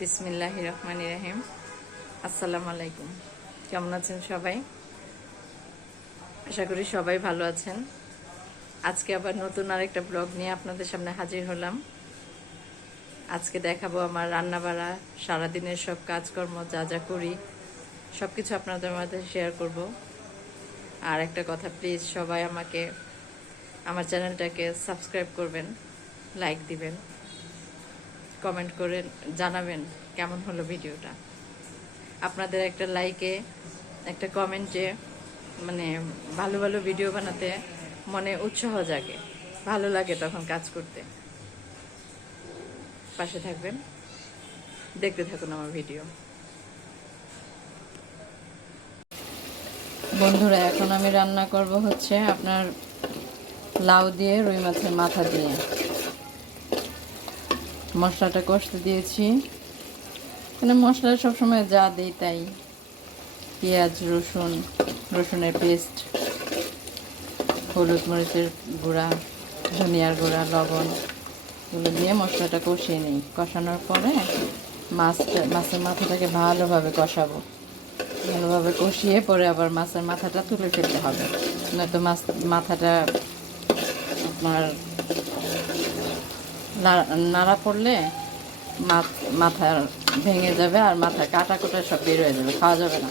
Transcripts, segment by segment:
বিসমিল্লাহির রহমানির রহিম। আসসালামু আলাইকুম। কেমন আছেন সবাই? আশা করি সবাই ভালো আছেন। আজকে আবার নতুন আরেকটা ব্লগ নিয়ে আপনাদের সামনে হাজির হলাম। আজকে দেখাবো আমার রান্নাবাড়া, সারাদিনের সব কাজকর্ম যা যা করি সব কিছু আপনাদের মধ্যে শেয়ার করব। আর একটা কথা, প্লিজ সবাই আমাকে আমার চ্যানেলটাকে সাবস্ক্রাইব করবেন, লাইক দিবেন, কমেন্ট করে জানাবেন কেমন হলো ভিডিওটা। আপনাদের একটা লাইকে, একটা কমেন্টে মানে ভালো ভালো ভিডিও বানাতে মনে উৎসাহ জাগে, ভালো লাগে তখন কাজ করতে। পাশে থাকবেন, দেখতে থাকুন আমার ভিডিও। বন্ধুরা, এখন আমি রান্না করব হচ্ছে আপনার লাউ দিয়ে রুই মাছের মাথা দিয়ে। মশলাটা কষতে দিয়েছি। মানে মশলা সবসময় যা দিই তাই, পেঁয়াজ, রসুনের পেস্ট, হলুদ মরিচের গুঁড়া, ধনিয়ার গুঁড়া, লবণ এগুলো দিয়ে মশলাটা কষিয়ে নিই। কষানোর পরে মাছের মাথাটাকে ভালোভাবে কষাবো। ভালোভাবে কষিয়ে পরে আবার মাছের মাথাটা তুলে ফেলতে হবে, নয়তো মাথাটা আপনার নাড়া পড়লে মাথা ভেঙে যাবে আর মাথা কাটা কোটা সব বের হয়ে যাবে, খাওয়া যাবে না।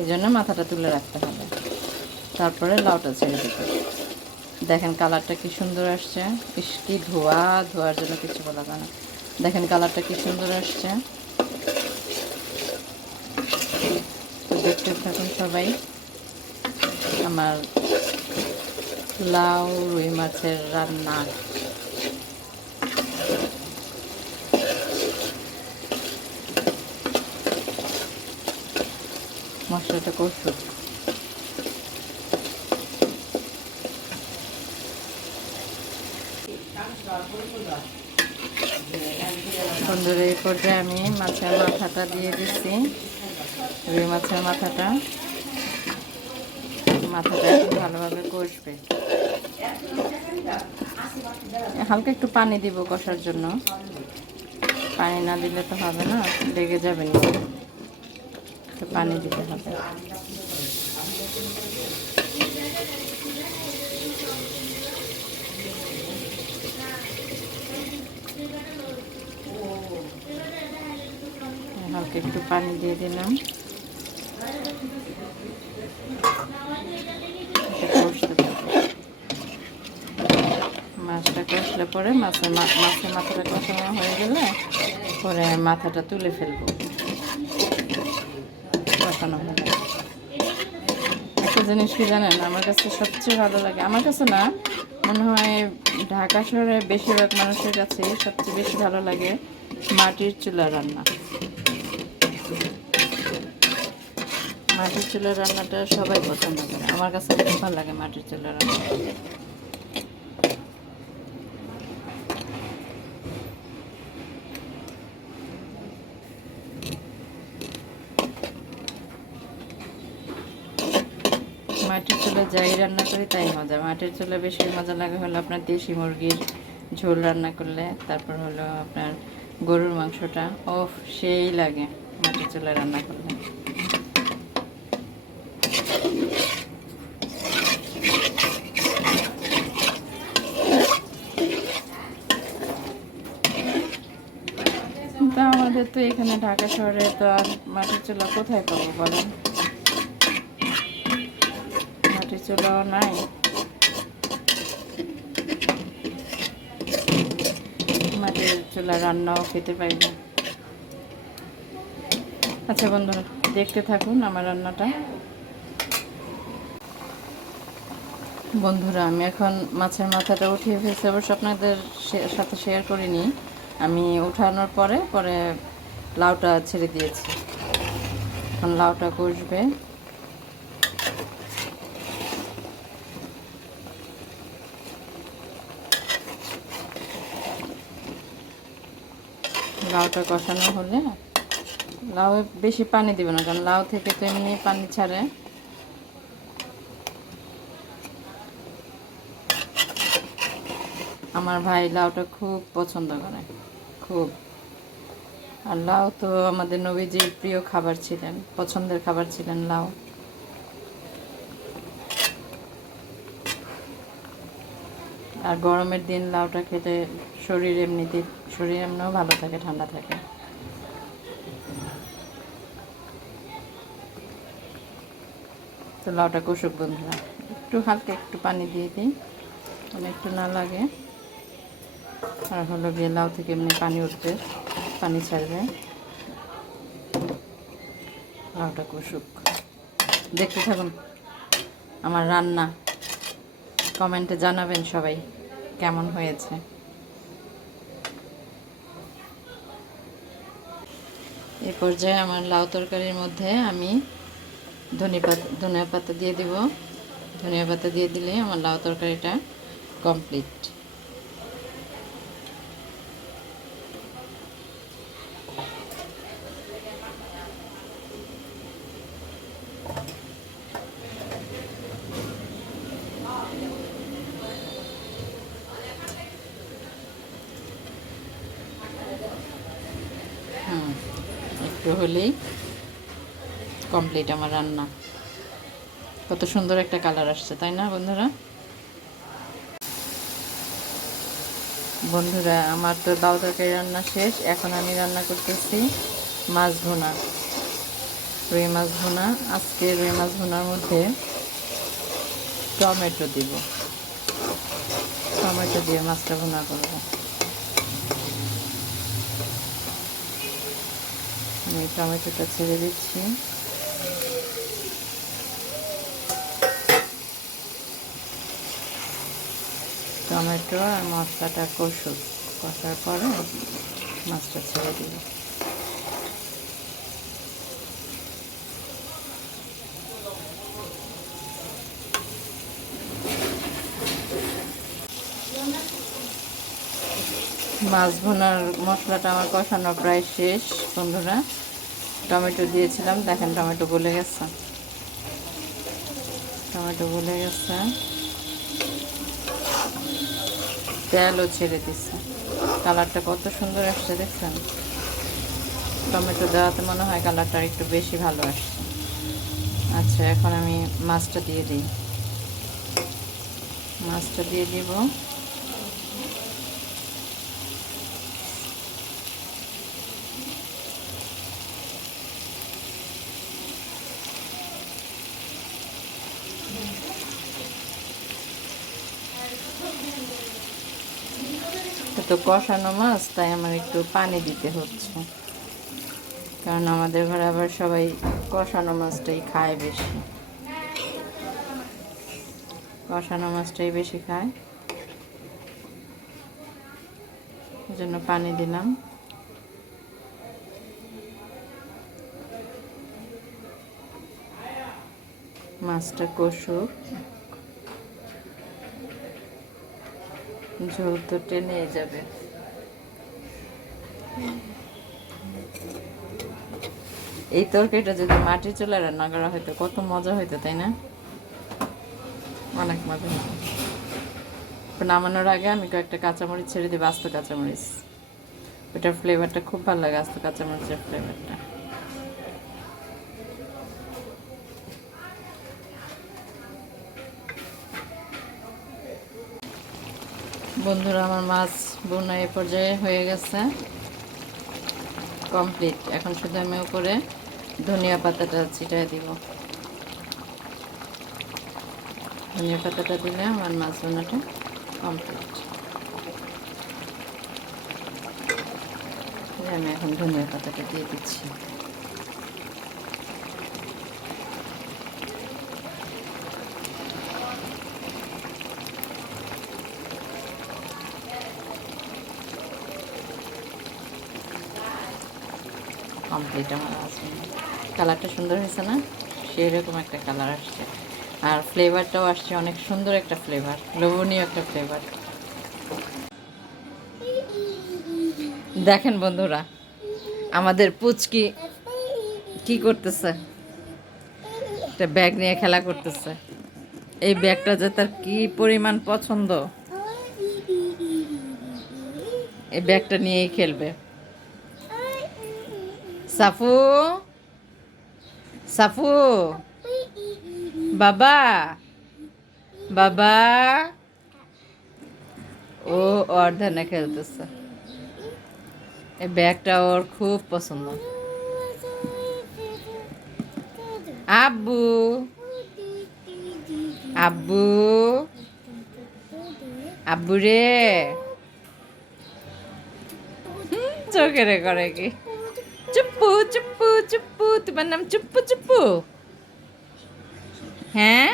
এই জন্য মাথাটা তুলে রাখতে হবে। তারপরে লাউটা ছেড়ে দিতে। দেখেন কালারটা কি সুন্দর আসছে। কি ধোয়ার জন্য কিছু বলা যায় না। দেখেন কালারটা কি সুন্দর আসছে। তো দেখতে থাকুন সবাই আমার লাউ রুই মাছের রান্না। মশলাটা কষুক। বন্ধুরা, এই পর্যায়ে আমি মাছের মাথাটা দিয়ে দিচ্ছি। রুই মাছের মাথাটা একটু ভালোভাবে কষবে। হালকা একটু পানি দিব কষার জন্য। পানি না দিলে তো হবে না, লেগে যাবে না। তো পানি দিতে হবে। হালকা একটু পানি দিয়ে দিলাম। মাছটা কষলে পরে মাছের মাথাটা কষানো হয়ে গেলে পরে মাথাটা তুলে ফেলবো। কষানো হবে। একটা জিনিস কি জানেন, আমার কাছে সবচেয়ে ভালো লাগে, আমার কাছে না, মনে হয় ঢাকা শহরে বেশিরভাগ মানুষের কাছে সবচেয়ে বেশি ভালো লাগে মাটির চুলার রান্না। মাটির চুলার রান্নাটা সবাই পছন্দ করে। আমার কাছে খুব ভালো লাগে মাটির চুলার রান্না। মাটির চুলে যাই রান্না করি তাই মজা। মাটির চুলে বেশি মজা লাগে হলো আপনার দেশি মুরগির ঝোল রান্না করলে, তারপর হলো আপনার গরুর মাংসটা সেই লাগে মাটির চুলে রান্না করলে। তা আমাদের তো এখানে ঢাকা শহরে তো আর মাটির চুলা কোথায় পাবো বলেন? মাটির চুলাও নাই। মাটির চুলা রান্নাও খেতে পাই না। আচ্ছা বন্ধুরা, দেখতে থাকুন আমার রান্নাটা। বন্ধুরা, আমি এখন মাছের মাথাটা উঠিয়ে ফেলছি। অবশ্য আপনাদের সাথে শেয়ার করিনি। আমি উঠানোর পরে লাউটা ছেড়ে দিয়েছি। এখন লাউটা কষবে। লাউটা কষানো হলে, লাউ বেশি পানি দেবে না, কারণ লাউ থেকে তো এমনি পানি ছাড়ে। আমার ভাই লাউটা খুব পছন্দ করে, খুব। আর লাউ তো আমাদের নবীজির প্রিয় খাবার ছিলেন, পছন্দের খাবার ছিলেন লাউ। আর গরমের দিন লাউটা খেতে শরীর এমনিও ভালো থাকে, ঠান্ডা থাকে। তো লাউটা কষুক বন্ধুরা, একটু হালকা একটু পানি দিয়ে দিই, একটু না লাগে। আর হলো গিয়ে লাউ থেকে এমনি পানি উঠবে, পানি ছাড়বে। লাউটা কষুক, দেখতে থাকুন আমার রান্না। কমেন্টে জানাবেন সবাই কেমন হয়েছে। এই পর্যায়ে আমার লাউ তরকারির মধ্যে আমি ধনিয়া পাতা দিয়ে দিব। ধনিয়া পাতা দিয়ে দিলে আমার লাউ তরকারিটা কমপ্লিট। একটু হলেই কমপ্লিট আমার রান্না। কত সুন্দর একটা কালার আসছে, তাই না বন্ধুরা? বন্ধুরা, আমার তো লাউ তরকারি রান্না শেষ। এখন আমি রান্না করতেছি মাছ ভুনা, রুই মাছ ভুনা। আজকে রুই মাছ ভুনার মধ্যে টমেটো দিব, টমেটো দিয়ে মাছটা ভুনা করব। আমি টমেটোটা ছেড়ে দিচ্ছি। টমেটো আর মশলাটা কষার পরে মাছটা ছেড়ে দিব। মাছ ভুনার মশলাটা আমার কষানো প্রায় শেষ বন্ধুরা। টমেটো দিয়েছিলাম, দেখেন টমেটো গলে গেছে, তেলও ছেড়ে দিচ্ছে। কালারটা কত সুন্দর আসছে দেখছেন? টমেটো দেওয়াতে মনে হয় কালারটা একটু বেশি ভালো আসছে। আচ্ছা, এখন আমি মাছটা দিয়ে দিব। তো কষানো মাছ, তাই আমার একটু পানি দিতে হচ্ছে, কারণ আমাদের ঘরে আবার সবাই কষানো মাছটাই খায় বেশি। এই জন্য পানি দিলাম। মাছটা কষুক, ঝোল তো টেনে যাবে। এই তরকারিটা যদি মাটির চুলায় রান্না করা হয়তো কত মজা হইতো, তাই না? অনেক মজা হতো। নামানোর আগে আমি কয়েকটা কাঁচামরিচ ছেড়ে দিই, আস্ত কাঁচামরিচ। ওটার ফ্লেভারটা খুব ভালো লাগে, আস্ত কাঁচামরিচের ফ্লেভারটা। বন্ধুরা, আমার মাছ বোনা এ পর্যায়ে হয়ে গেছে, কমপ্লিট। এখন শুধু আমি উপরে ধনিয়া পাতাটা ছিটাই দিব। ধনিয়া পাতাটা দিলে আমার মাছ বোনাটা কমপ্লিট। আমি এখন ধনিয়া পাতাটা দিয়ে দিচ্ছি। কমপ্লিট আমার মাছ বোনা। কালারটা সুন্দর হয়েছে না? সেরকম একটা কালার আসছে, আর ফ্লেভারটাও আসছে অনেক সুন্দর একটা ফ্লেভার, লোভনীয় একটা ফ্লেভার। দেখেন বন্ধুরা, আমাদের পুচকি কি করতেছে, একটা ব্যাগ নিয়ে খেলা করতেছে। এই ব্যাগটা যে তার কি পরিমাণ পছন্দ, এই ব্যাগটা নিয়েই খেলবে। সাফু সাফু বাবা বাবা ও অর্ধনে খেলতেছে। এই ব্যাগটা ওর খুব পছন্দ। আব্বু আব্বু আব্বু রে চোখেরে করে কি চুপ্পু চুপ্পু চুপ্পু, তোমার নাম চুপ্পু চুপ্পু? হ্যাঁ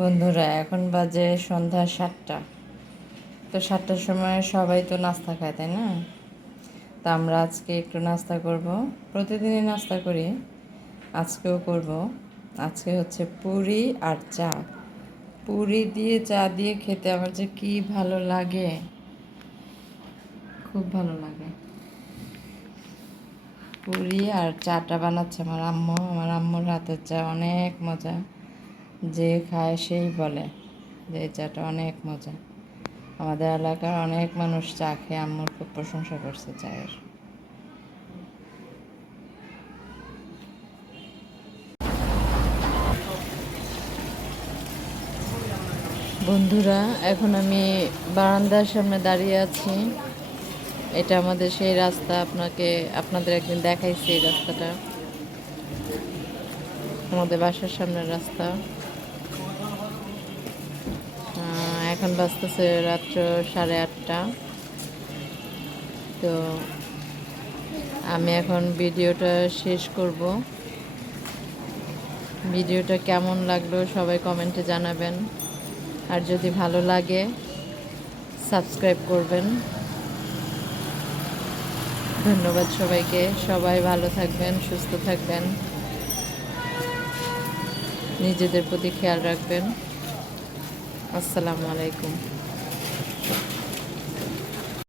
বন্ধুরা, এখন বাজে সন্ধ্যা 7টা। তো 7টার সময় সবাই তো নাস্তা খায়, তাই না? তো আমরা আজকে একটু নাস্তা করব। প্রতিদিনই নাস্তা করি, আজকেও করব। আজকে হচ্ছে পুরি আর চা। পুরি দিয়ে চা দিয়ে খেতে আমার যে কি ভালো লাগে, খুব ভালো লাগে। পুরি আর চাটা বানাচ্ছে আমার আম্মু। আমার আম্মুর হাতের চা অনেক মজা, যে খায় সেই বলে যে এই চাটা অনেক মজা। আমাদের এলাকার অনেক মানুষ চা খেয়ে আম্মুর খুব প্রশংসা করছে চায়ের। বন্ধুরা, এখন আমি বারান্দার সামনে দাঁড়িয়ে আছি। এটা আমাদের সেই রাস্তা, আপনাদের একদিন দেখাইছি এই রাস্তাটা, আমাদের বাসার সামনের রাস্তা। এখন বাজতেছে রাত্র 8:30। তো আমি এখন ভিডিওটা শেষ করব। ভিডিওটা কেমন লাগলো সবাই কমেন্টে জানাবেন, আর যদি ভালো লাগে সাবস্ক্রাইব করবেন। ধন্যবাদ সবাইকে। সবাই ভালো থাকবেন, সুস্থ থাকবেন, নিজেদের প্রতি খেয়াল রাখবেন। আসসালামু আলাইকুম।